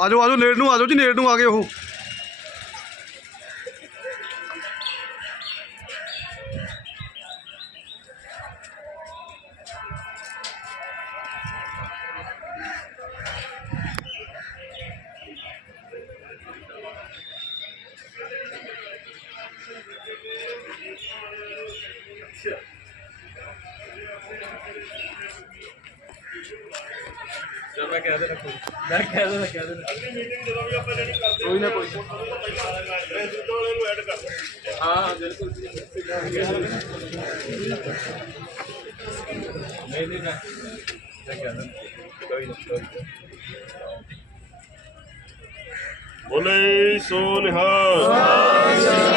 ਆ ਜਾਓ ਆ ਜਾਓ ਨੇੜ ਨੂੰ ਆ ਜਾਓ ਜੀ ਨੇੜ ਨੂੰ ਆ ਗਏ ਉਹ। ਚਲ ਮੈਂ ਕਹਿ ਦੇਣਾ ਕੋਈ ਮੈਂ ਕਹਿ ਦੇਣਾ ਕਹਿ ਦੇਣਾ ਕੋਈ ਨਾ ਕੋਈ ਹਾਂ ਬਿਲਕੁਲ ਜੀ। ਨਹੀਂ ਨਹੀਂ ਮੈਂ ਮੈਂ ਕਹਿ ਦੇਣਾ ਕੋਈ ਨਾ ਕੋਈ ਨਾ ਬੋਲੇ ਸੋ ਨਿਹਾਲ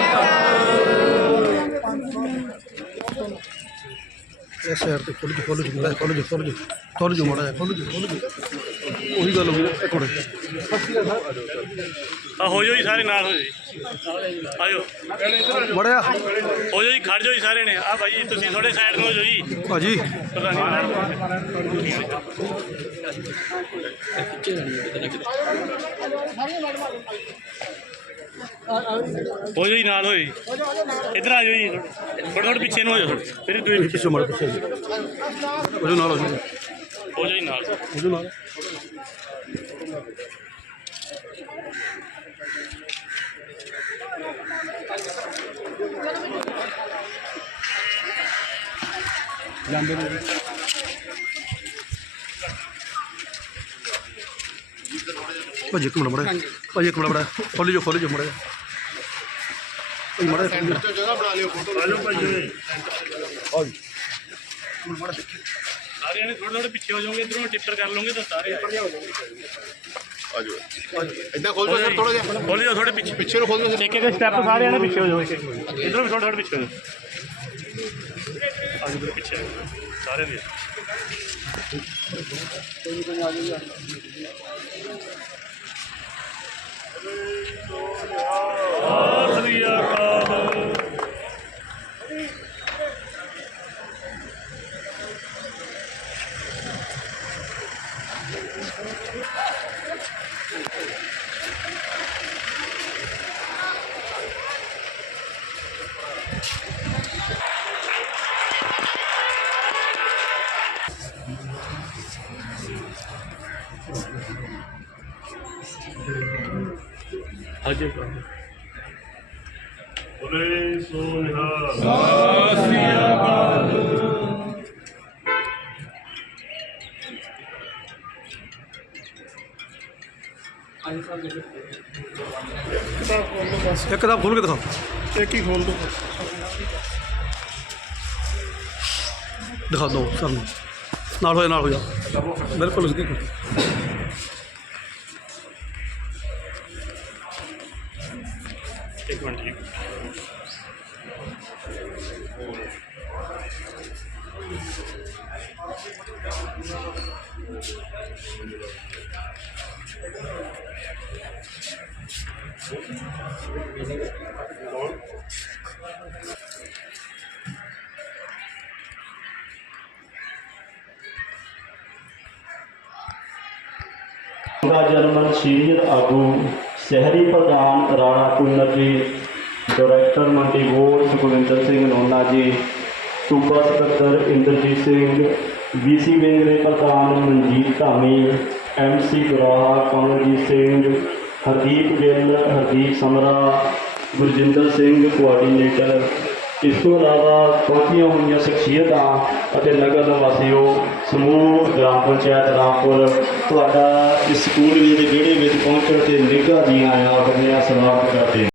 பேசுறது கொலுஞ்சு கொலுஞ்சு கொலுஞ்சு கொலுஞ்சு கொலுஞ்சு முட கொலுஞ்சு கொலுஞ்சு ਉਹੀ ਗੱਲ ਹੋ ਗਈ ਨਾ, ਇੱਕ ਮਿੰਟ। ਆ ਹੋ ਜਾਓ ਜੀ ਸਾਰੇ ਨਾਲ। ਹੋ ਜਾਓ ਜੀ ਆ ਜਾਓ ਮੜਿਆ ਹੋ ਜਾਓ ਜੀ ਖੜ ਜਾਓ ਜੀ ਸਾਰੇ ਨੇ। ਆ ਭਾਈ ਤੁਸੀਂ ਥੋੜੇ ਸਾਈਡ ਨੂੰ ਹੋ ਜਾਓ ਜੀ। ਭਾਜੀ। ਪ੍ਰਧਾਨੀ ਹੋ ਜਾਓ ਜੀ ਨਾਲ ਹੋ ਜੀ। ਇੱਧਰ ਆ ਜਾਓ ਜੀ। ਥੋੜਾ ਥੋੜਾ ਪਿੱਛੇ ਨੂੰ ਹੋ ਜਾਓ। ਫਿਰ ਤੁਸੀਂ ਪਿੱਛੇ ਮੜ ਪਿੱਛੇ। ਉਹਦੇ ਨਾਲ ਹੋ ਜੀ ਹੋ ਜਾਓ ਜੀ ਨਾਲ। ਉਹਦੇ ਨਾਲ। ਭਾਜੀ ਇੱਕ ਮਿੰਟ ਮੜਾ ਭਾਜੀ ਇੱਕ ਮਿੰਟ ਮੜਾ ਖੋਲ ਜੋ ਖੋਲ ਜੋ ਮੜਾ ਭਾਈ ਮੜਾ ਸਾਰਿਆਂ ਨੇ ਥੋੜਾ ਥੋੜਾ ਪਿੱਛੇ ਹੋ ਜਾਓਗੇ ਇਧਰੋਂ ਟਿੱਪਰ ਕਰ ਲਓਗੇ ਤਾਂ ਸਾਰੇ ਆ ਜਾਓ ਇਦਾਂ ਖੋਲ ਜਾ ਥੋੜਾ ਜਿਹਾ ਖੋਲ ਜਾਓ ਥੋੜੇ ਪਿੱਛੇ ਪਿੱਛੇ ਨੂੰ ਖੋਲ ਜਾ ਇੱਕ ਇੱਕ ਸਟੈਪ ਸਾਰਿਆਂ ਨੇ ਪਿੱਛੇ ਹੋ ਜਾਓ ਇੱਕ ਇੱਕ ਇਧਰੋਂ ਵੀ ਥੋੜਾ ਥੋੜਾ ਪਿੱਛੇ ਹੋ ਜਾਓ ਅੱਜ ਪਿੱਛੇ ਆ ਜਾਓ। ਸਾਰੇ ਦੇ ਸ੍ਰੀ આજે બોલે एक किताब खोल के दिखाओ। एक ही खोल दो दिखा दो सामने। नाल हो जा नाल हो जा बिल्कुल उसकी Take one deep. Four. ਦਾ ਜਰਮਨ ਸੀਨੀਅਰ ਆਗੂ ਸ਼ਹਿਰੀ ਪ੍ਰਧਾਨ ਰਾਣਾ ਕੁੰਨਰ ਜੀ ਡਾਇਰੈਕਟਰ ਮੰਡੀ ਬੋਰਡ ਸੁਖਵਿੰਦਰ ਸਿੰਘ ਨੋਨਾ ਜੀ, ਸੂਬਾ ਸਕੱਤਰ ਇੰਦਰਜੀਤ ਸਿੰਘ ਬੀਸੀ ਵਿੰਗ ਦੇ ਪ੍ਰਧਾਨ ਮਨਜੀਤ ਧਾਮੀ ਐਮਸੀ ਗੁਰਾਹਾ ਕਮਲਜੀਤ ਸਿੰਘ, ਹਰਦੀਪ ਗਿੱਲ, ਹਰਦੀਪ ਸਮਰਾ, ਗੁਰਜਿੰਦਰ ਸਿੰਘ ਕੋਆਰਡੀਨੇਟਰ ਇਸ ਤੋਂ ਇਲਾਵਾ ਪਹੁੰਚੀਆਂ ਹੋਈਆਂ ਸ਼ਖਸੀਅਤਾਂ ਅਤੇ ਨਗਰ ਨਿਵਾਸੀਓ ਸਮੂਹ, ਗ੍ਰਾਮ ਪੰਚਾਇਤ ਰਾਮਪੁਰ ਤੁਹਾਡਾ ਇਸ ਸਕੂਲ ਵਿੱਚ ਵਿਹੜੇ ਵਿੱਚ ਪਹੁੰਚਣ ਤੇ ਨਿੱਘਾ ਜੀ ਆਇਆਂ ਕਰਦਿਆਂ ਸਵਾਗਤ ਕਰਦੇ